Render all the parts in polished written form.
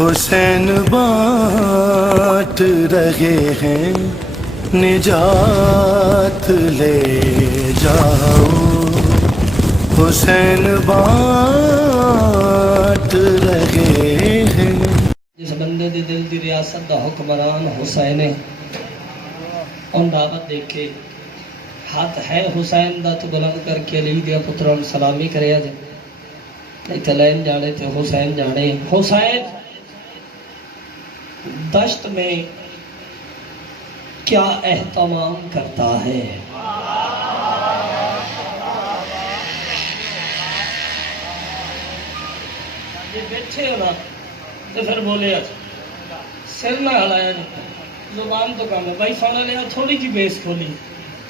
حسین بانٹ رہے ہیں نجات لے جاؤ، حسین بانٹ رہے ہیں۔ جس بندے دی دل دی ریاست دا حکمران حسین ہے، ان دعوت دیکھ کے ہاتھ ہے حسین دا تو بلند کر کے علی دیا پتران سلامی کرے جائے، نہیں تلین جانے تھے حسین جانے۔ حسین دشت میں کیا اہتمام کرتا ہے؟ یہ بیٹھے ہو نا تو پھر بولے سر نہ ہلایا جی، زبان تو کام ہے بھائی، فانا لیا تھوڑی جی بیس کھولی،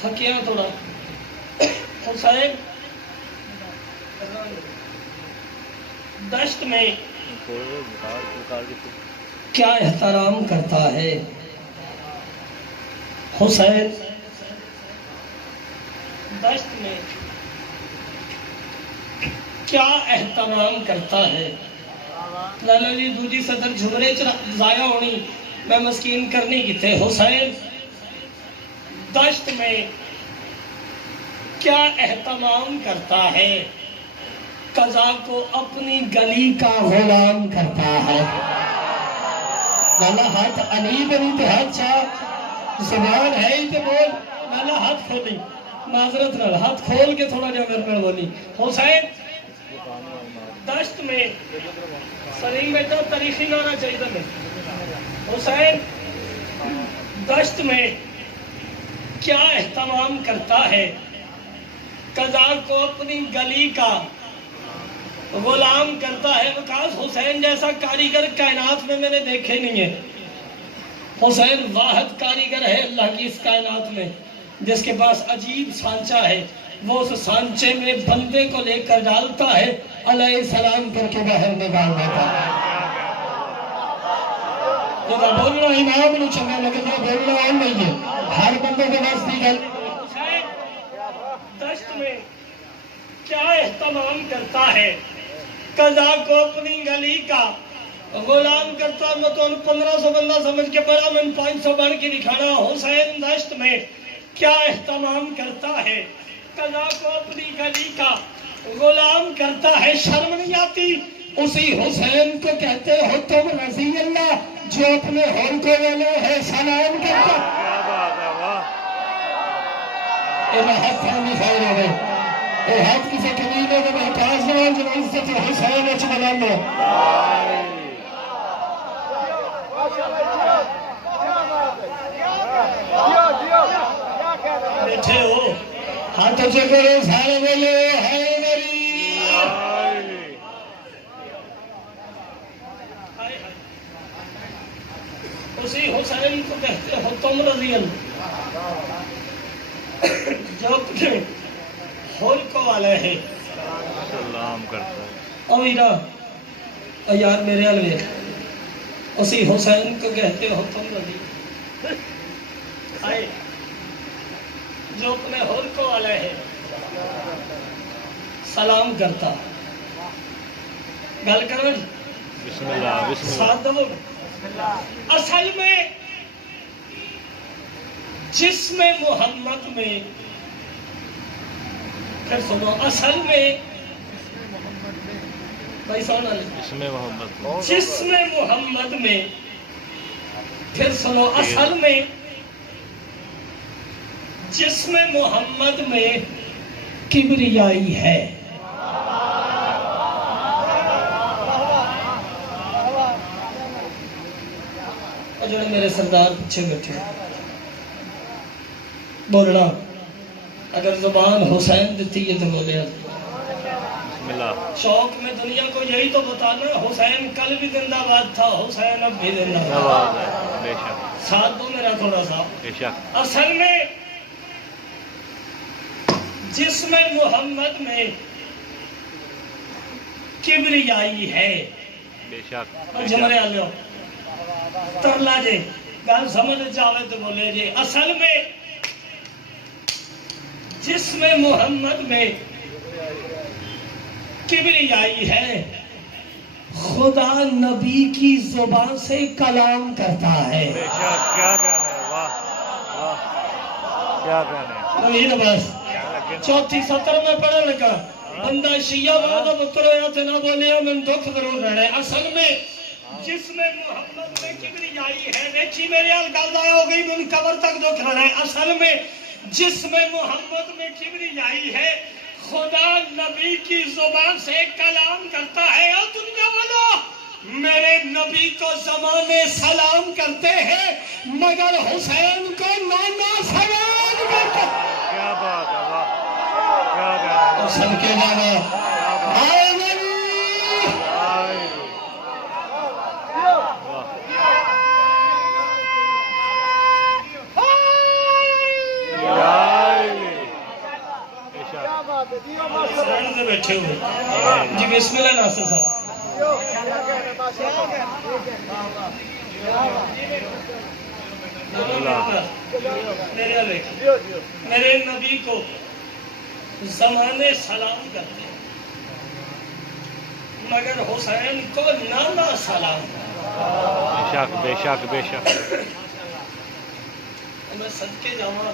تھکیا تھوڑا۔ حسین دشت میں کیا احترام کرتا ہے؟ حسین دشت میں کیا احترام کرتا ہے؟ لالا جی دوجی صدر جھگڑے ضائع ہونی میں مسکین کرنی کی تھے۔ حسین دشت میں کیا اہتمام کرتا ہے؟ قضا کو اپنی گلی کا غلام کرتا ہے۔ لالا ہاتھ علی بنی تو ہاتھ چاہ زبان ہے ہی تو بول، لالا ہاتھ کھولی معذرت نہ، ہاتھ کھول کے تھوڑا جا میرے میں بولی۔ حسین دشت میں سلیم بیٹا تاریخی لانا چاہیے تھا میں۔ حسین دشت میں کیا اہتمام کرتا ہے؟ قضا کو اپنی گلی کا غلام کرتا ہے۔ وقاص حسین جیسا کاریگر کائنات میں نے دیکھے نہیں ہے۔ حسین واحد کاریگر ہے اللہ کی اس کائنات میں جس کے پاس عجیب سانچہ ہے، وہ اس سانچے میں بندے کو لے کر ڈالتا ہے، علیہ السلام کر کے باہر نکال دیتا ہے۔ جب بولنا امام نے چنگا لگتا بولنا اور نہیں ہے، ہر بندے کے پاس دی گل۔ حسین دشت میں کیا اہتمام کرتا ہے؟ قضا کو اپنی گلی کا غلام کرتا۔ میں تو 1500 بندہ سمجھ کے پڑا، میں 500 بڑھ کے دکھانا۔ حسین دشت میں کیا اہتمام کرتا ہے؟ قضا کو اپنی گلی کا غلام کرتا ہے۔ شرم نہیں آتی؟ اسی حسین کو کہتے ہو تم رضی اللہ جو اپنے ہون کو والے ہے سلام کرتا۔ ہاتھ خامی خیر ہو گئے، ہاتھ کسی کمینے کے محتاج نوال جو عزت حسین اچھ بنا لو۔ بیٹھے ہو ہاتھوں سے کرو سارے بولے ہے میری۔ اسی حسین کو کہتے ہو تم رضی اللہ جو اپنے خلق والے ہے سلام کرتا ہے۔ اویرا یار میرے علوے اسی حسین کو کہتے ہو تم رضی آئے جو اپنے خلق والے ہے سلام کرتا۔ گل کرو بسم اللہ ساتھ دو۔ اصل میں جسم محمد میں، پھر سنو، اصل میں بھائی سونا لے جسم محمد میں، پھر سنو اصل میں جسم محمد میں کبریائی ہے۔ جو میرے سردار پیچھے بیٹھے بولنا، اگر زبان حسین دیتی ہے تو بولے شوق میں دنیا کو یہی تو بتانا، حسین کل بھی زندہ باد تھا، حسین اب بھی زندہ باد۔ ساتھ دو میرا تھوڑا سا۔ اصل میں جسم محمد میں کبریائی ہے۔ جمرے آلے ہو ترلا جے گل سمجھ چاہے تو بولے جے۔ اصل میں جسم محمد میں کبریائی ہے، خدا نبی کی زبان سے کلام کرتا ہے. بے شک کیا کہنا ہے واہ واہ کیا کہنا ہے یہ بس چوتھی سطر میں پڑھنے لگا بندہ شیعہ بابا مترویا تے نہ بولیا من دکھ ضرور رہنے. اصل میں جس میں محمد میں کبریائی ہے دیکھی میرے حال گل ضائع ہو گئی من قبر تک دکھ رہنا ہے. اصل میں جس میں محمد میں کبریائی ہے خدا نبی کی زبان سے کلام کرتا ہے. اور دنیا والوں میرے نبی کو زمانے سلام کرتے ہیں مگر حسین کو نانا سلام کرتے ہیں. کیا بات ہے واہ کیا کہنا ہے سن کے جانا آئے نبی آئے واہ آئے بے شک سرائن سے بیٹھے ہوئے جی بسم اللہ ناصر صاحب میرے نبی کو زمانے سلام کرتے ہیں مگر حسین کو نانا سلام بے شک بے شک میں صدقے جاواں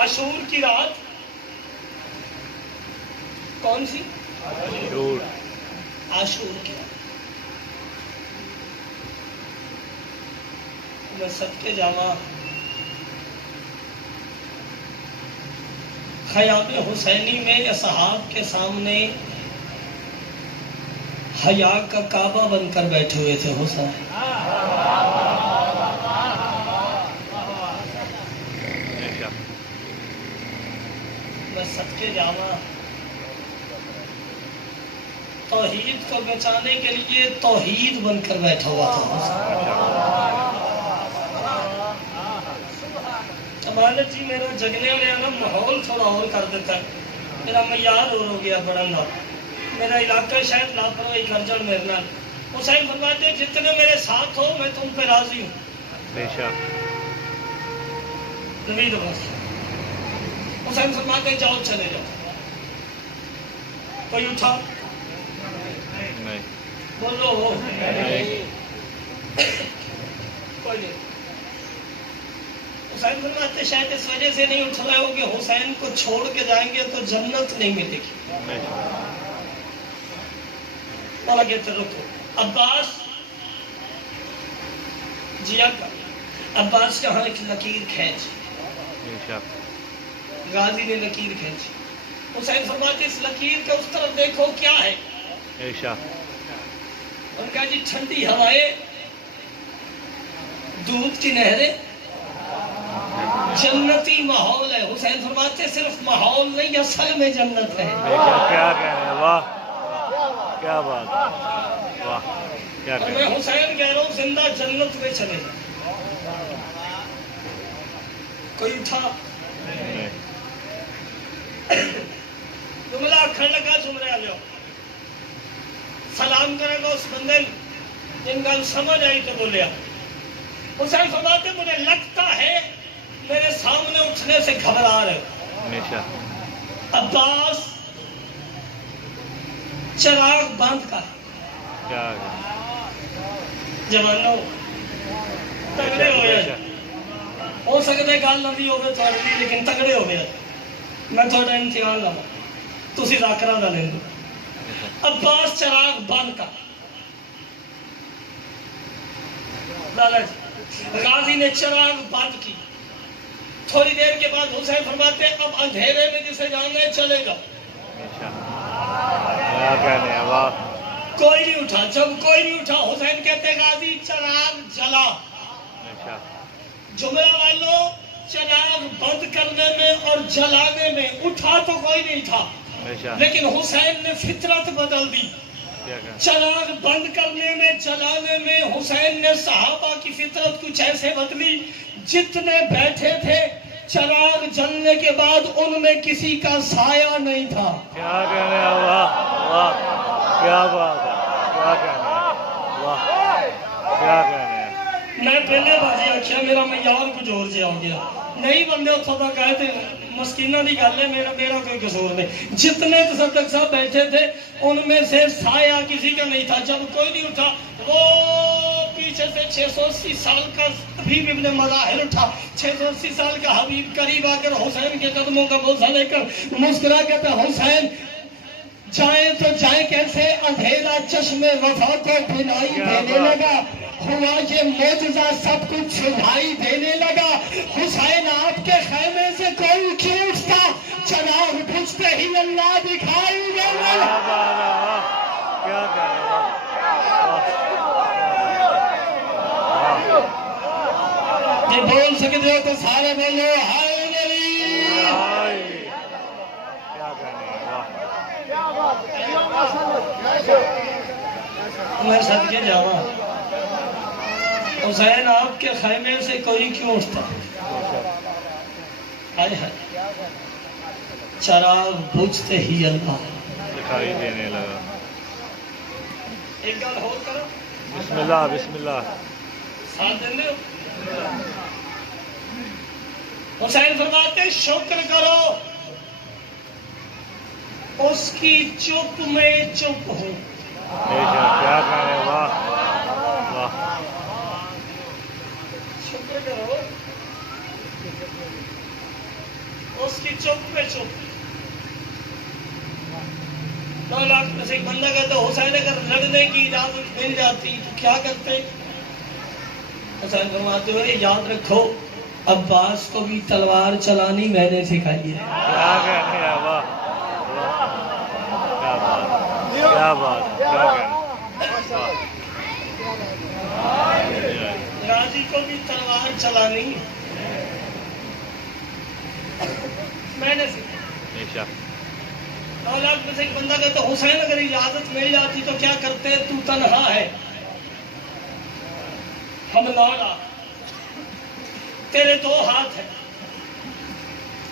عاشور کی رات کون سی ضرور عاشور کی رات میں صدقے جاواں خیام حسینی میں اصحاب کے سامنے حیا کا کعبہ بن کر بیٹھے ہوئے تھے حسین. بے شک میں صدقے جاواں توحید کو بچانے کے لیے توحید بن کر بیٹھا ہوا تھا حسین. امانت جی میرا جگنے والے نا ماحول تھوڑا اور کر دیتا ہے. میرا معیار اور ہو گیا بڑا نا میرا علاقہ شاید لاپرواہی کر جان میرے نال. حسین فرماتے ہیں جتنے میرے ساتھ ہو میں تم پہ راضی ہوں. بے شک نوید عباس حسین فرماتے ہیں جاؤ چلے جاؤ. کوئی اٹھا نہیں بولو ہو نہیں کوئی نہیں. حسین فرماتے شاید اس وجہ سے نہیں اٹھ رہے ہو کہ حسین کو چھوڑ کے جائیں گے تو جنت نہیں ملے گی. بے شک مولا کہتے رکو. عباس جیا کا عباس کہاں ایک لکیر کھینچ بے شک غازی نے لکیر کھینچی. حسین فرماتے اس لکیر کے اس طرف دیکھو کیا ہے. بے شک ان کا جی ٹھنڈی ہوائیں دودھ کی نہریں جنتی ماحول ہے. حسین فرماتے صرف ماحول نہیں اصل میں جنت ہے. بے شک کیا کہنا ہے واہ کیا بات واہ کیا اور کہنا میں ہے حسین کہہ رہا ہوں زندہ جنت میں چلے جا. کوئی اٹھا نہیں جملہ اکھڑ لگا جملے آ جاؤ سلام کرے گا اس بندے جن گل سمجھ آئی تو بولیا. حسین فرماتے مجھے لگتا ہے میرے سامنے اٹھنے سے گھبرا رہے ہو. ہمیشہ عباس چراغ بند کر. کیا جوانوں تگڑے ہو گئے. ہو سکتا ہے گل نہ بھی ہوگی تھوڑی لیکن تگڑے ہو گئے. میں تھوڑا امتحان لوا تسی ذاکرہ نہ لیں. عباس چراغ بند کر. لالا جی غازی نے چراغ بند کی. تھوڑی دیر کے بعد حسین فرماتے ہیں اب اندھیرے میں جسے جانا ہے چلے گا. کیا کہنے ہیں واہ کوئی نہیں اٹھا. جب کوئی نہیں اٹھا حسین کہتے غازی چراغ جلا. ہمیشہ جملہ والوں چراغ بند کرنے میں اور جلانے میں اٹھا تو کوئی نہیں تھا ہمیشہ لیکن حسین نے فطرت بدل دی. کیا کہنا چراغ بند کرنے میں جلانے میں حسین نے صحابہ کی فطرت کچھ ایسے بدلی. جتنے بیٹھے تھے چراغ جلنے کے بعد ان میں کسی کا سایہ نہیں تھا. کیا کہنے ہیں واہ واہ کیا بات ہے کیا کہنے ہیں واہ کیا کہنے ہیں میں پہلے بازی آکھیا میرا معیار کچھ اور جہا ہو گیا. نہیں بندے اتھوں تک آئے تھے مسکینہ دی گل ہے میرا کوئی قصور نہیں. جتنے تصدق صاحب بیٹھے تھے ان میں سے سایہ کسی کا نہیں تھا. جب کوئی نہیں اٹھا وہ پیچھے سے 680 سال کا حبیب ابن مظاہر اٹھا. 680 سال کا حبیب قریب آ کر حسین کے قدموں کا بوسہ لے کر مسکرا کہتا حسین جائیں تو جائیں کیسے. اندھیرا چشم وفا کو بینائی دینے لگا. ہوا یہ معجزہ سب کچھ سجھائی دینے لگا. حسین آپ کے خیمے سے کوئی کیوں اٹھتا. چراغ بجھتے ہی اللہ دکھائی دینے لگا. کیا کہنے جی بول سکتے ہو تو سارے بولو ہائے نبی. کیا کہنے میں صدقے جاواں حسین آپ کے خیمے سے کوئی کیوں اٹھتا. ہائے ہائے چراغ بجھتے ہی اللہ دکھائی دینے لگا. ایک گل اور کرو. بسم اللہ بسم اللہ. ساتھ دیں ہو. حسین فرماتے شکر کرو اس کی چپ میں چپ ہو. کیا کہنے. واہ واہ. شکر کرو اس کی چپ میں چپ. 9 لاکھ میں سے ایک بندہ کہتا حسین اگر لڑنے کی اجازت مل جاتی تو کیا کرتے. حسین فرماتے ہوئے یاد رکھو عباس کو بھی تلوار چلانی میں نے سکھائی ہے. کیا کہنے. واہ کیا بات کیا بات کیا کہنے. غازی کو بھی تلوار چلانی میں نے سکھائی. 9 لاکھ میں سے ایک بندہ کہتا حسین اگر اجازت مل جاتی تو کیا کرتے. تو تنہا ہے ہم 9 لاکھ. تیرے 2 ہاتھ ہیں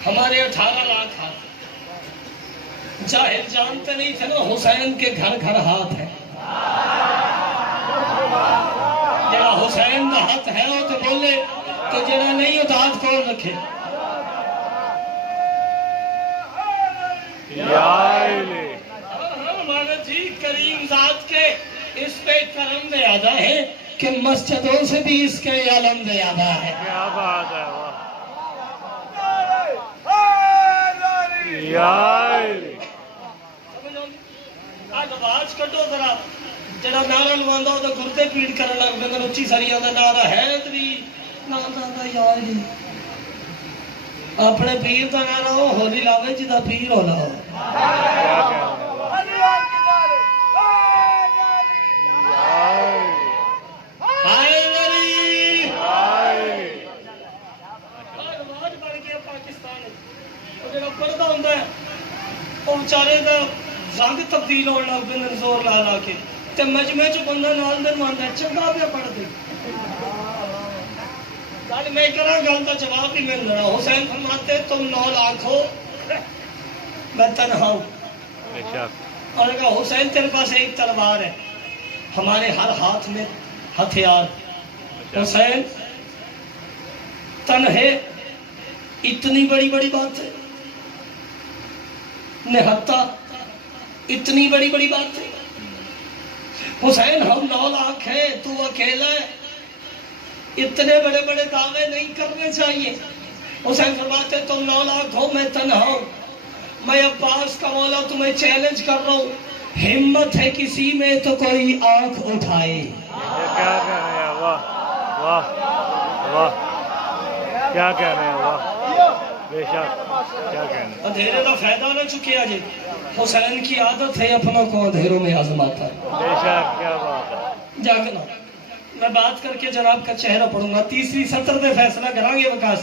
ہمارے 18 لاکھ ہاتھ. جاہل جانتے نہیں تھے نا حسین کے گھر گھر ہاتھ ہے. جڑا حسین کا ہاتھ ہے وہ تو بولے تو جڑا نہیں وہ تو ہاتھ کون رکھے. ہمارا جی کریم ذات کے اس پہ کرم زیادہ ہے کہ مسجدوں سے بھی اس کے علم زیادہ ہے. کیا بات ہے. آج آواز کٹو ذرا. جڑا نعرہ لواندہ ہوتا گردے پیڑ کرنے لگ پہ اچھی ساری آدھا نعرہ حیدری نعرہ یاری. اپنے پیر کا نعرہ ہو ہولی لاوے جی دا پیر ہونا ہو. پردہ ہوتا ہے وہ بیچارے کا رنگ تبدیل ہونے لگ پہ زور لا لا کے تے مجمع چ بندہ نال دن مانتا ہے چنگا پہ پڑھ دے. گل میں کرا گل کا جواب ہی مل رہا. حسین فرماتے تم 9 لاکھ ہو میں تنہا ہوں. اور کہا حسین تیرے پاس ایک تلوار ہے ہمارے ہر ہاتھ میں ہتھیار. حسین تنہے اتنی بڑی بڑی بات ہے. نہتا اتنی بڑی بڑی بات ہے. حسین ہم 9 لاکھ ہیں تو اکیلا ہے. اتنے بڑے بڑے دعوے نہیں کرنے چاہیے. حسین فرماتے تم 9 لاکھ ہو میں تنہا ہوں. میں عباس کا مولا تمہیں چیلنج کر رہا ہوں. ہمت ہے کسی میں تو کوئی آنکھ اٹھائے. کیا کہنے ہیں. واہ واہ واہ. کیا کہنے ہیں. واہ بے شک. کیا کہنے. اندھیرے کا فائدہ نہ چکے آجے. حسین کی عادت ہے اپنا کو اندھیروں میں آزماتا ہے. بے شک. کیا بات ہے. جاگنا میں بات کر کے جناب کا چہرہ پڑھوں گا. تیسری سطر دے فیصلہ کریں گے وکاس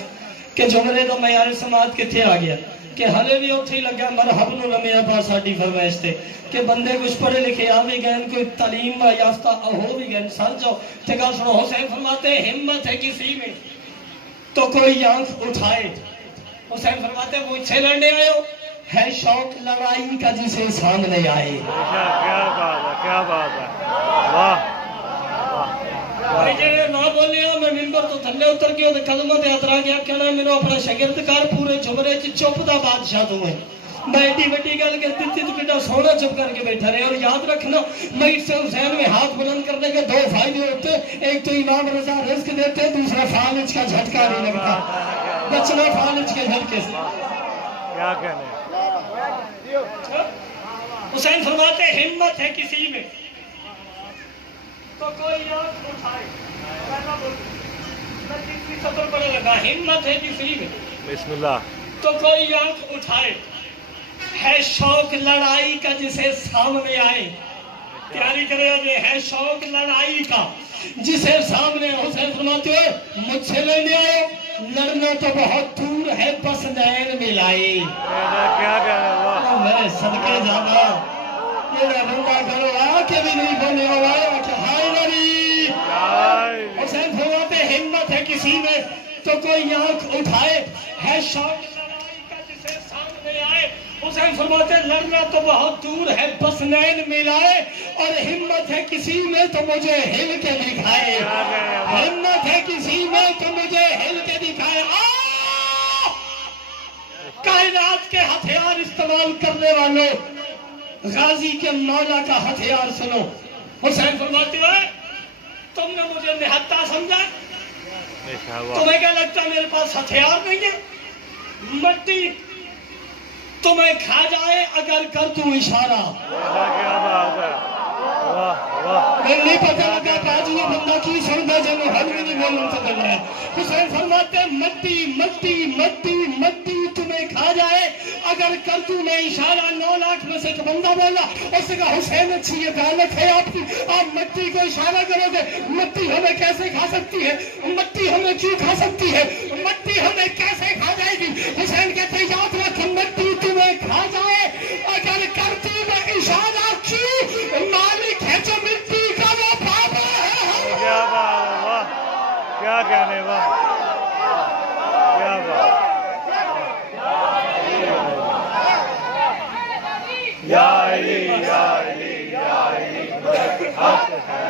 کہ جملے دا معیار سماعت کتھے آ گیا کہ ہلے بھی اتھے ہی لگا مرحب نو لمیا پاس ساڈی فرمائش تے کہ بندے کچھ پڑھے لکھے آ بھی گئے کوئی تعلیم یافتہ ہو بھی گئے سر جاؤ تے گل سنو. حسین فرماتے ہمت ہے کسی میں تو کوئی آنکھ اٹھائے. حسین فرماتے مجھ سے لڑنے آئے ہو ہے شوق لڑائی کا جسے سامنے آئے. کیا بات ہے. کیا بات ہے. واہ نہ بولیا میں ممبر تو تھلے اتر گیا قدموں تے اترا گیا کہنا میرے اپنا شاگرد کر پورے جمرے چ چپ دا بادشاہ تو ہے. میں ایڈی وڈی گل کر دیتی تو بیٹا سونا چپ کر کے بیٹھا رہے. اور یاد رکھنا میت سے حسین میں ہاتھ بلند کرنے کے دو فائدے ہوتے. ایک تو امام رضا رزق دیتے, دوسرا فالج کا جھٹکا نہیں لگتا. بچنا فالج کے جھٹکے سے. کیا کہنے حسین فرماتے ہمت ہے کسی میں تو کوئی آنکھ اٹھائے. میں تیسری سطر پڑھنے لگا. ہمت ہے کسی میں بسم اللہ. تو کوئی آنکھ اٹھائے, ہے شوق لڑائی کا جسے سامنے آئے. تیاری کرے جو ہے شوق لڑائی کا جسے سامنے. حسین فرماتے ہو مجھ سے لینے آئے, لڑنا تو بہت دور ہے بس نین ملائی. کیا کہنے واہ میں صدقے جانا میرا بندہ کرو آ کے بھی نہیں بولنے والا کہ ہائے نبی. حسین فرماتے ہمت ہے کسی میں تو کوئی آنکھ اٹھائے, ہے شوق لڑائی کا جسے سامنے آئے. حسین فرماتے لڑنا تو بہت دور ہے بس نین ملائے, اور ہمت ہے کسی میں تو مجھے ہل کے دکھائے. ہمت ہے کسی میں تو مجھے ہل کے دکھائے. کائنات کے ہتھیار استعمال کرنے والوں, غازی کے مولا کا ہتھیار سنو. حسین فرماتے ہوئے تم نے مجھے نہتا سمجھا, تمہیں کیا لگتا میرے پاس ہتھیار نہیں ہے؟ مٹی تمہیں کھا جائے اگر کر تو اشارہ. کیا بات ہے واہ واہ. میں نہیں پتہ لگا باجی یہ بندہ کی سنتا جنو ہر بھی نہیں بولن سے بن رہا ہے. حسین فرماتے مٹی مٹی مٹی مٹی تمہیں کھا جائے اگر کر تو میں اشارہ. 9 لاکھ میں سے ایک بندہ بولا, اس نے کہا حسین اچھی یہ دعوت ہے آپ کی, آپ مٹی کو اشارہ کرو گے. مٹی ہمیں کیسے کھا سکتی ہے؟ مٹی ہمیں کیوں کھا سکتی ہے؟ مٹی ہمیں کیسے کھا جائے گی؟ حسین کہتے یاد رکھ مٹی تمہیں کھا جائے اگر کرتی میں اشارہ کیوں, مالک ہے جو مٹی کا وہ بابا ہے. کیا بات ہے واہ. کیا کہنے واہ. کیا بات. یا علی یا علی یا علی حق ہے.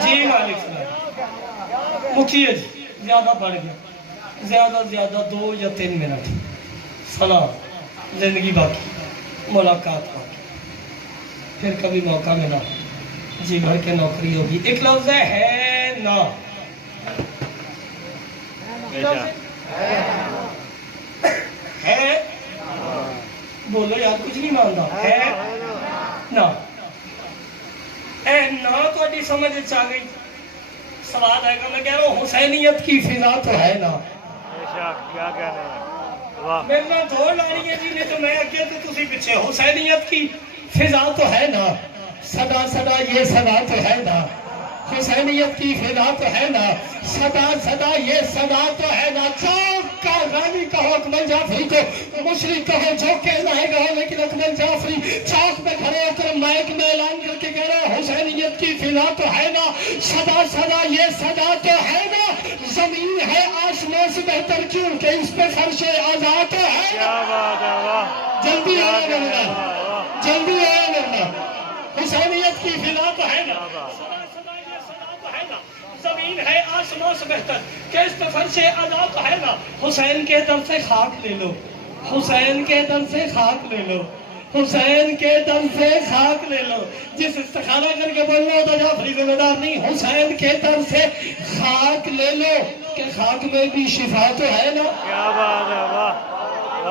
جی مالک صاحب مکھیے جی زیادہ بڑھ گیا, زیادہ 2 یا 3 منٹ. سلام, زندگی باقی, ملاقات باقی, پھر کبھی موقع ملا جی بھر کے نوکری ہوگی. ایک لفظ ہے نا, ہے بولو یار کچھ نہیں مانتا. ہے نا, اے نا تھوڑی سمجھ آ گئی. سوال آئے گا, میں کہہ رہا ہوں حسینیت کی فضا تو ہے نا. کیا کہنے واہ. میرے نہ دوڑ لانی ہے جی, نہیں تو میں اگے تو تسی پیچھے. حسینیت کی فضا تو ہے نا, صدا صدا یہ صدا تو ہے نا. حسینیت کی فضا تو ہے نا, صدا صدا یہ صدا تو ہے نا. چوک کا رانی کہو اکمل جعفری کو, مشرق کہو جو کہنا ہے کہو, لیکن اکمل جعفری چوک میں کھڑے ہو کر مائک میں اعلان کر کے کہہ رہے حسینیت کی فضا تو ہے نا, صدا صدا یہ صدا تو ہے نا. زمین ہے آسمان سے بہتر کیوں کہ اس پہ فرش آزاد تو ہے. کیا بات ہے واہ. جلدی آئے ورنہ, جلدی آئے ورنہ. حسینیت کی فضا تو ہے نا, صدا صدا یہ صدا تو ہے نا. زمین ہے آسمان سے بہتر کہ اس پہ فرش آزاد تو ہے نا. حسین کے دم سے خاک لے لو, حسین کے دم سے خاک لے لو, حسین کے دم سے خاک لے لو. جس استخارہ کر کے بولنا ہوتا جعفری ذمہ دار نہیں. حسین کے دم سے خاک لے لو کہ خاک میں بھی شفا تو ہے نا. کیا بات ہے واہ.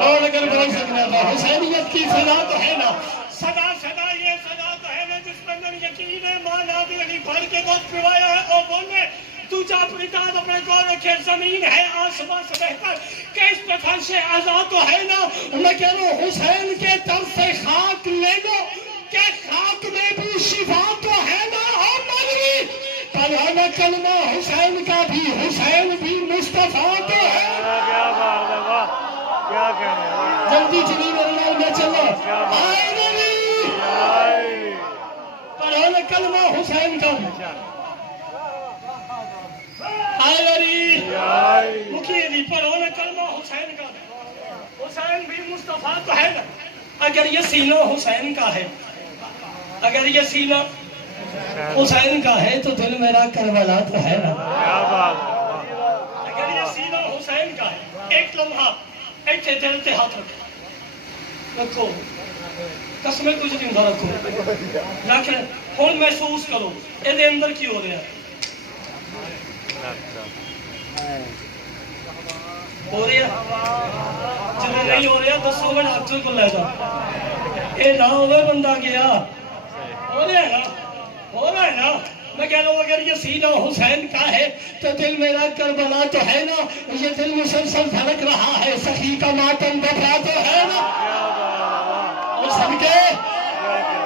اور اگر بول سکنا تھا حسینیت کی فضا تو ہے نا, صدا صدا یہ صدا تو ہے نا. جس پر اندر یقین ہے ماں نادی علی پڑھ کے بہت پوایا ہے اور بولنے تو جعفری داد اپنے گور رکھے. زمین ہے آسمان سے بہتر کہ اس پہ فرش آزاد تو ہے نا. میں کہہ رہا ہوں حسین کے دم سے خاک لے لو کہ خاک میں بھی شفا تو ہے نا. اور مولوی پڑھانا کلمہ حسین کا بھی, حسین بھی مصطفیٰ تو ہے. کیا بات ہے واہ. کیا کہنے واہ. جلدی چلی ورنہ میں چلو. آئے نبی پڑھانا کلمہ حسین کا بھی. آئے نبی مکھی دی پڑھانا کلمہ حسین کا بھی. حسین بھی مصطفیٰ تو ہے نا. اگر یہ سینہ حسین کا ہے, اگر یہ سینہ حسین کا ہے تو دل میرا کربلا تو ہے نا. کیا بات. اگر یہ سینہ حسین کا ہے لمحہ ایتھے دل تے ہاتھ رکھو قسم کچھ نہیں ہوندا رکھو رکھ ہن محسوس کرو اے دے اندر کی ہو رہا ہے ہو رہا جب نہیں ہو رہا دسو میں ڈاکٹر کو لے جا اے نہ ہوئے بندہ گیا ہو رہا ہے نا میں کہہ لوں اگر یہ سینہ حسین کا ہے تو دل میرا کربلا تو ہے نا یہ دل مسلسل دھڑک رہا ہے سخی کا ماتم بپا تو ہے نا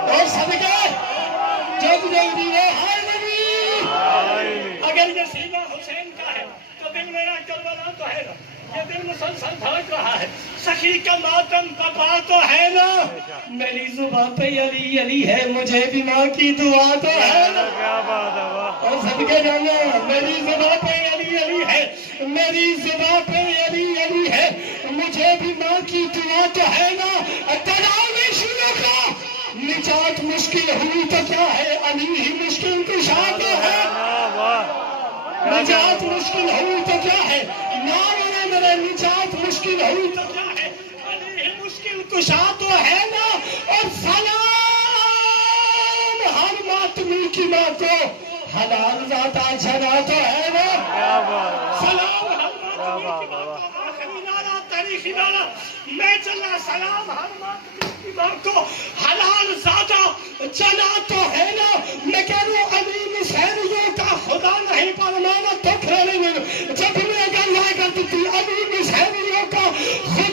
اور صدقے جب نہیں ہے ہائے نبی اگر یہ سینہ حسین کا ہے تو دل میرا کربلا تو ہے نا یہ دل مسلسل دھڑک رہا ہے سخی کا ماتم بپا تو ہے نا میری زباں پہ علی علی ہے مجھے بھی ماں کی دعا تو ہے نا اور صدقے جانا میری زباں پہ علی علی ہے میری زباں پہ علی علی ہے مجھے بھی ماں کی دعا تو ہے نا تراویشیوں کا نجات مشکل ہوئی تو کیا ہے علی ہی مشکل کشا تو ہے نجات مشکل ہوئی تو کیا ہے نام میرے نجات مشکل ہوئی تو کیا ہے علی ہی مشکل کشا تو ہے نا اور سلام ہر ماتمی کی ماں کو حلال ذاتا جنا تو ہے نا سلام ہر ماتمی کی ماں کو آخری نعرہ تاریخی نعرہ میں چلا سلام ہر ماتمی کی ماں کو حلال ذاتا جنا تو ہے نا میں کہہ رہا ہوں علی حسینیوں کا خدا نہیں پر امامت تو کھڑے نہیں جب میں اگر لائے کرتی تھی علی حسینیوں کا خدا